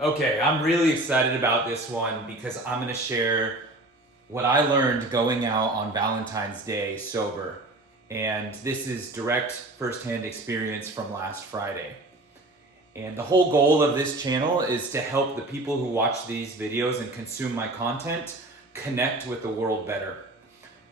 Okay, I'm really excited about this one because I'm going to share what I learned going out on Valentine's Day sober. And this is direct firsthand experience from last Friday. And the whole goal of this channel is to help the people who watch these videos and consume my content connect with the world better.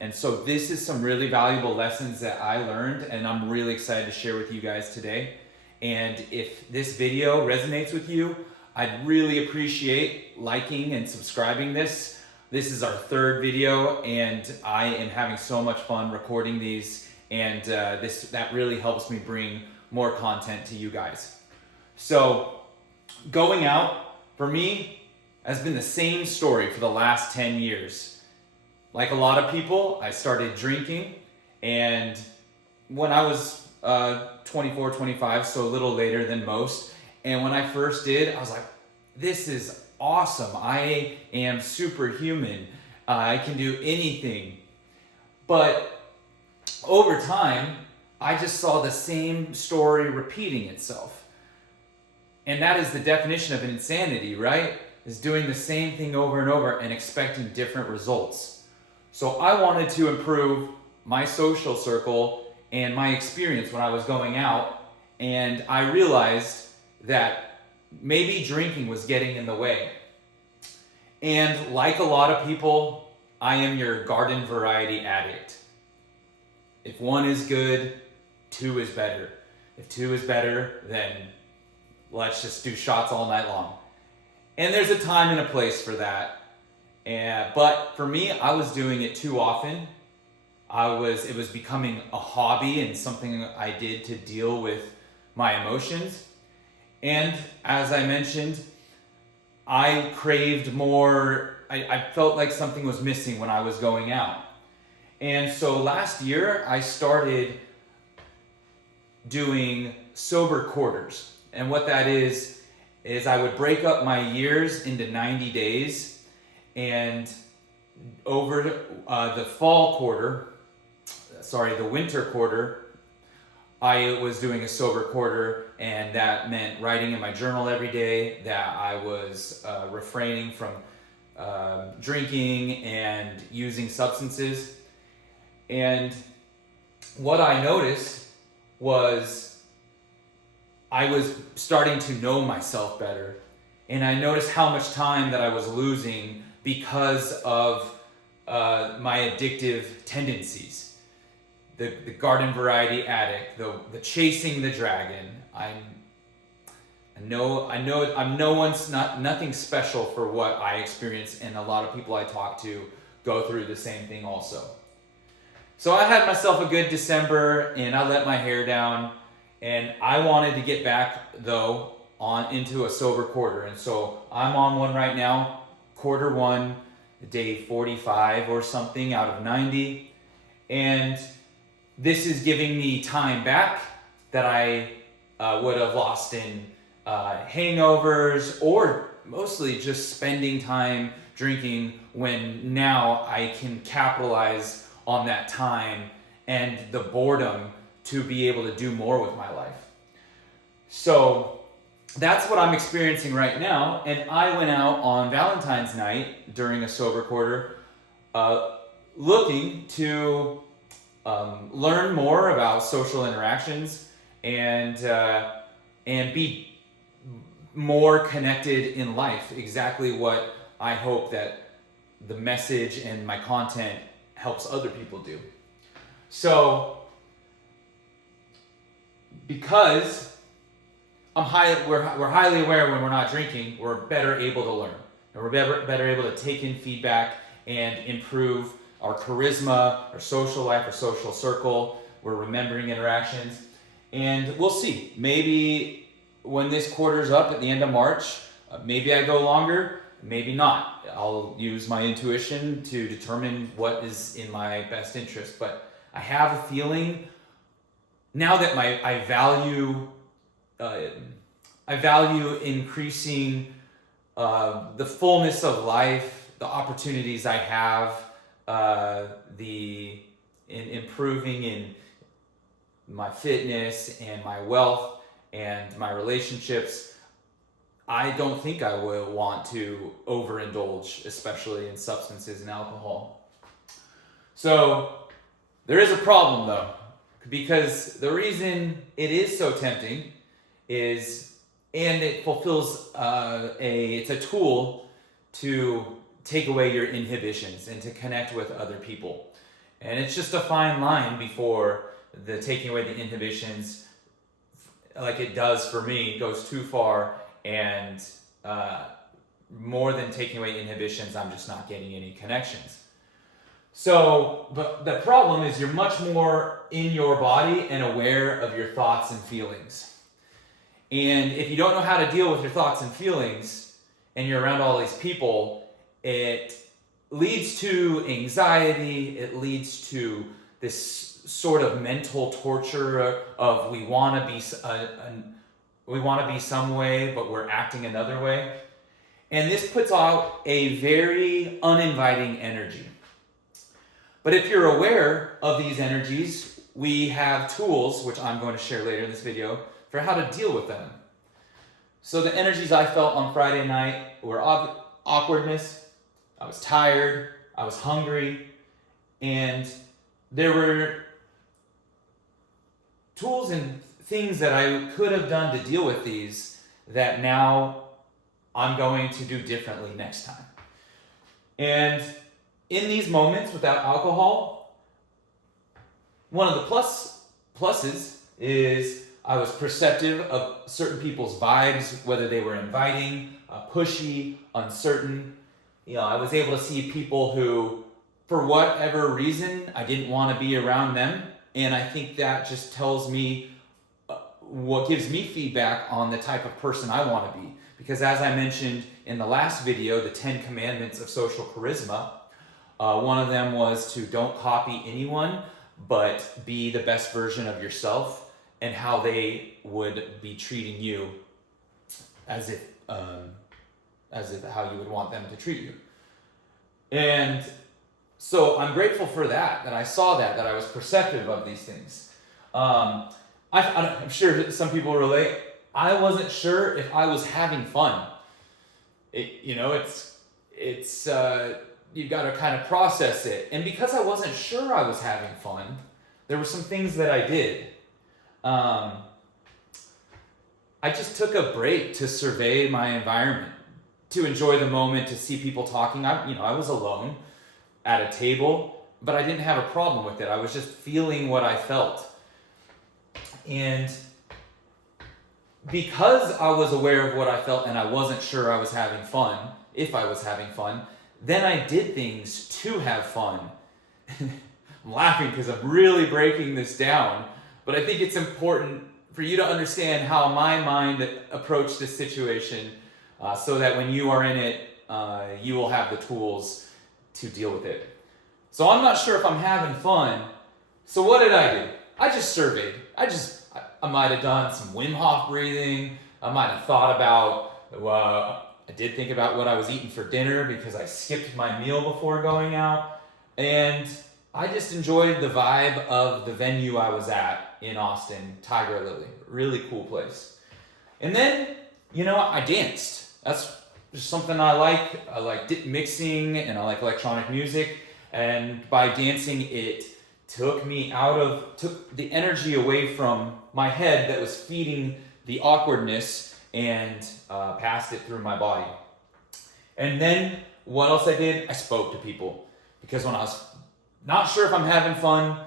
And so this is some really valuable lessons that I learned and I'm really excited to share with you guys today. And if this video resonates with you, I'd really appreciate liking and subscribing this. This is our third video and I am having so much fun recording these, and that really helps me bring more content to you guys. So going out for me has been the same story for the last 10 years. Like a lot of people, I started drinking, and when I was 24, 25, so a little later than most. And when I first did, I was like, this is awesome. I am superhuman. I can do anything. But over time, I just saw the same story repeating itself. And that is the definition of insanity, right? Is doing the same thing over and over and expecting different results. So I wanted to improve my social circle and my experience when I was going out, and I realized that maybe drinking was getting in the way. And like a lot of people, I am your garden variety addict. If one is good, two is better. If two is better, then let's just do shots all night long. And there's a time and a place for that. But for me, I was doing it too often. It was becoming a hobby and something I did to deal with my emotions. And as I mentioned, I craved more. I felt like something was missing when I was going out. And so last year, I started doing sober quarters. And what that is I would break up my years into 90 days. And over the winter quarter, I was doing a sober quarter, and that meant writing in my journal every day, that I was refraining from drinking and using substances. And what I noticed was I was starting to know myself better, and I noticed how much time that I was losing because of my addictive tendencies. The garden variety addict, the chasing the dragon. I know I'm nothing special for what I experience, and a lot of people I talk to go through the same thing also. So I had myself a good December, and I let my hair down, and I wanted to get back though into a sober quarter, and so I'm on one right now, quarter one, day 45 or something out of 90, and this is giving me time back that I would have lost in hangovers, or mostly just spending time drinking, when now I can capitalize on that time and the boredom to be able to do more with my life. So that's what I'm experiencing right now. And I went out on Valentine's night during a sober quarter looking to learn more about social interactions and be more connected in life. Exactly what I hope that the message and my content helps other people do. So, because we're highly aware when we're not drinking, we're better able to learn, and we're better able to take in feedback and improve our charisma, our social life, our social circle. We're remembering interactions. And we'll see. Maybe when this quarter's up at the end of March, maybe I go longer, maybe not. I'll use my intuition to determine what is in my best interest. But I have a feeling now that I value increasing the fullness of life, the opportunities I have, improving in my fitness and my wealth and my relationships. I don't think I will want to overindulge, especially in substances and alcohol. So there is a problem though, because the reason it is so tempting is, and it fulfills it's a tool to take away your inhibitions and to connect with other people. And it's just a fine line before the taking away the inhibitions, like it does for me, goes too far, and more than taking away inhibitions, I'm just not getting any connections. So, but the problem is you're much more in your body and aware of your thoughts and feelings. And if you don't know how to deal with your thoughts and feelings, and you're around all these people, it leads to anxiety, it leads to this sort of mental torture of we want to be some way, but we're acting another way. And this puts out a very uninviting energy. But if you're aware of these energies, we have tools, which I'm going to share later in this video, for how to deal with them. So the energies I felt on Friday night were awkwardness, I was tired, I was hungry, and there were tools and things that I could have done to deal with these that now I'm going to do differently next time. And in these moments without alcohol, one of the pluses is I was perceptive of certain people's vibes, whether they were inviting, pushy, uncertain. I was able to see people who, for whatever reason, I didn't want to be around them. And I think that just tells me what gives me feedback on the type of person I want to be. Because as I mentioned in the last video, the 10 commandments of social charisma, one of them was to don't copy anyone, but be the best version of yourself, and how they would be treating you as if how you would want them to treat you. And so I'm grateful for that I saw that I was perceptive of these things. I'm sure some people relate. I wasn't sure if I was having fun. It's you got to kind of process it. And because I wasn't sure I was having fun, there were some things that I did. I just took a break to survey my environment, to enjoy the moment, to see people talking. I was alone at a table, but I didn't have a problem with it. I was just feeling what I felt. And because I was aware of what I felt and I wasn't sure I was having fun, if I was having fun, then I did things to have fun. I'm laughing because I'm really breaking this down, but I think it's important for you to understand how my mind approached this situation, so that when you are in it, you will have the tools to deal with it. So I'm not sure if I'm having fun. So what did I do? I just surveyed. I might have done some Wim Hof breathing. I might have thought about, I did think about what I was eating for dinner because I skipped my meal before going out. And I just enjoyed the vibe of the venue I was at in Austin, Tiger Lily. Really cool place. And then, I danced. That's just something I like. I like mixing, and I like electronic music. And by dancing, it took the energy away from my head that was feeding the awkwardness, and passed it through my body. And then what else I did? I spoke to people, because when I was not sure if I'm having fun,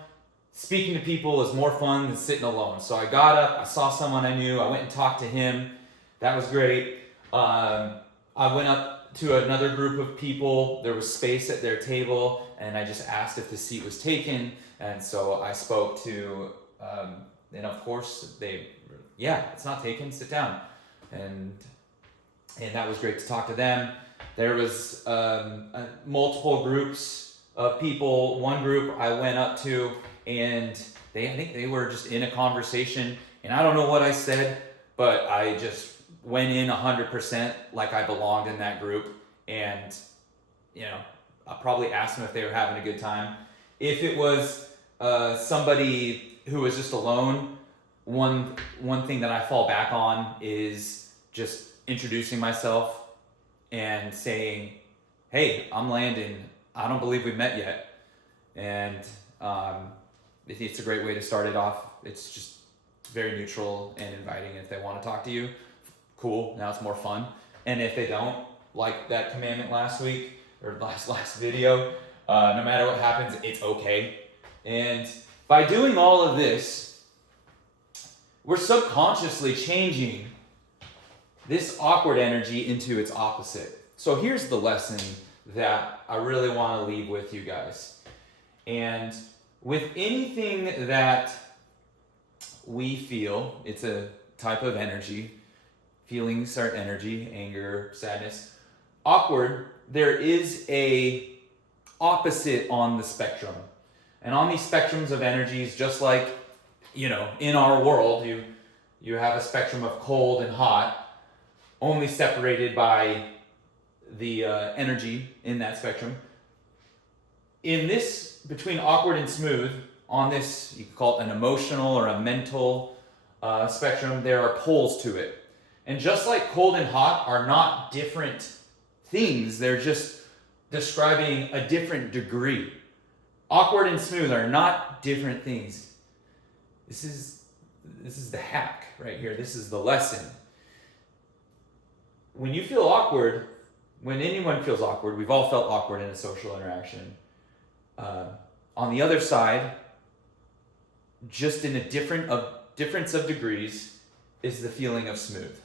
speaking to people is more fun than sitting alone. So I got up, I saw someone I knew, I went and talked to him. That was great. I went up to another group of people. There was space at their table, and I just asked if the seat was taken. And so I spoke to, and of course it's not taken, sit down. And that was great to talk to them. There was multiple groups of people. One group I went up to, and I think they were just in a conversation, and I don't know what I said, but I just went in 100% like I belonged in that group. And I probably asked them if they were having a good time. If it was somebody who was just alone, one thing that I fall back on is just introducing myself and saying, hey, I'm Landon. I don't believe we've met yet. And it's a great way to start it off. It's just very neutral and inviting. If they want to talk to you, cool. Now it's more fun. And if they don't, like that commandment last week or last video, no matter what happens, it's okay. And by doing all of this, we're subconsciously changing this awkward energy into its opposite. So here's the lesson that I really want to leave with you guys. And with anything that we feel, it's a type of energy. Feelings are energy, anger, sadness. Awkward, there is a opposite on the spectrum. And on these spectrums of energies, just like, in our world, you have a spectrum of cold and hot, only separated by the energy in that spectrum. In this, between awkward and smooth, on this, you could call it an emotional or a mental spectrum, there are poles to it. And just like cold and hot are not different things, they're just describing a different degree. Awkward and smooth are not different things. This is the hack right here. This is the lesson. When you feel awkward, when anyone feels awkward, we've all felt awkward in a social interaction. On the other side, just in a difference of degrees, is the feeling of smooth.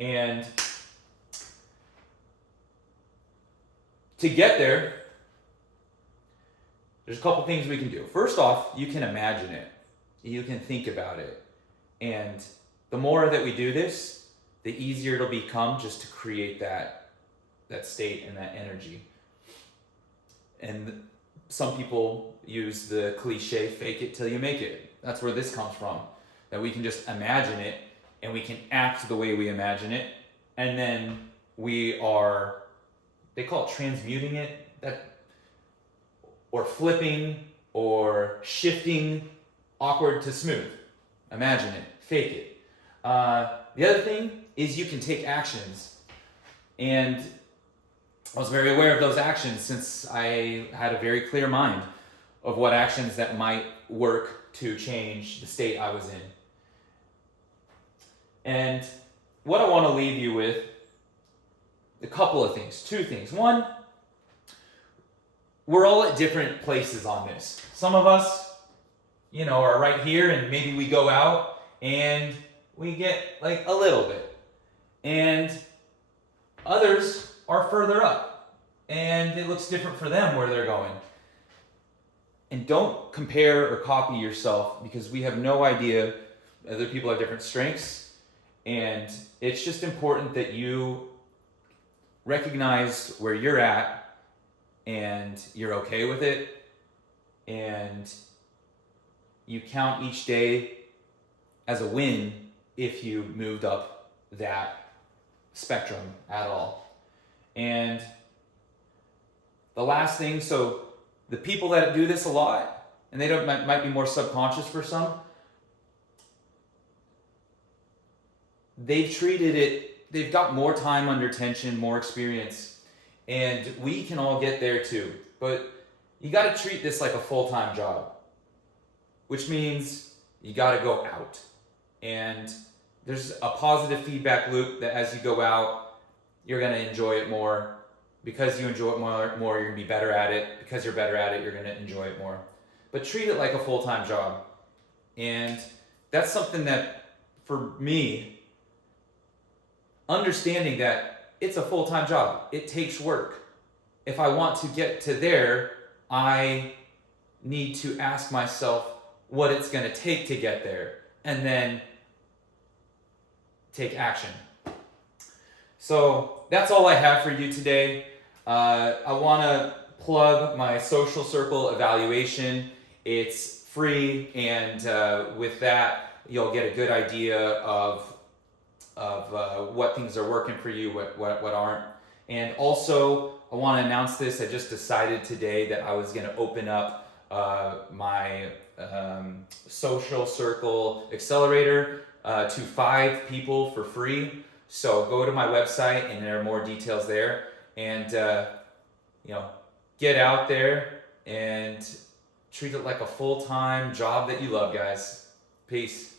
And to get there, there's a couple things we can do. First off, you can imagine it. You can think about it. And the more that we do this, the easier it'll become just to create that state and that energy. And some people use the cliche, fake it till you make it. That's where this comes from. That we can just imagine it and we can act the way we imagine it. And then we are, they call it transmuting it, or flipping or shifting awkward to smooth. Imagine it, fake it. The other thing is you can take actions. And I was very aware of those actions since I had a very clear mind of what actions that might work to change the state I was in. And what I want to leave you with, a couple of things, two things. One, we're all at different places on this. Some of us, are right here and maybe we go out and we get like a little bit. And others are further up and it looks different for them where they're going. And don't compare or copy yourself because we have no idea. Other people have different strengths, and it's just important that you recognize where you're at and you're okay with it, and you count each day as a win if you moved up that spectrum at all. And the last thing, so the people that do this a lot, and they might be more subconscious for some, they've got more time under tension, more experience, and we can all get there too. But you got to treat this like a full-time job, which means you got to go out. And there's a positive feedback loop that as you go out, you're going to enjoy it more. Because you enjoy it more, you're going to be better at it. Because you're better at it, you're going to enjoy it more. But treat it like a full-time job. And that's something that, for me, understanding that it's a full-time job. It takes work. If I want to get to there, I need to ask myself what it's going to take to get there. And then take action. So that's all I have for you today. I want to plug my social circle evaluation. It's free, and with that, you'll get a good idea of what things are working for you, what aren't. And also, I want to announce this. I just decided today that I was going to open up my social circle accelerator to 5 people for free. So go to my website and there are more details there. And, get out there and treat it like a full-time job that you love, guys. Peace.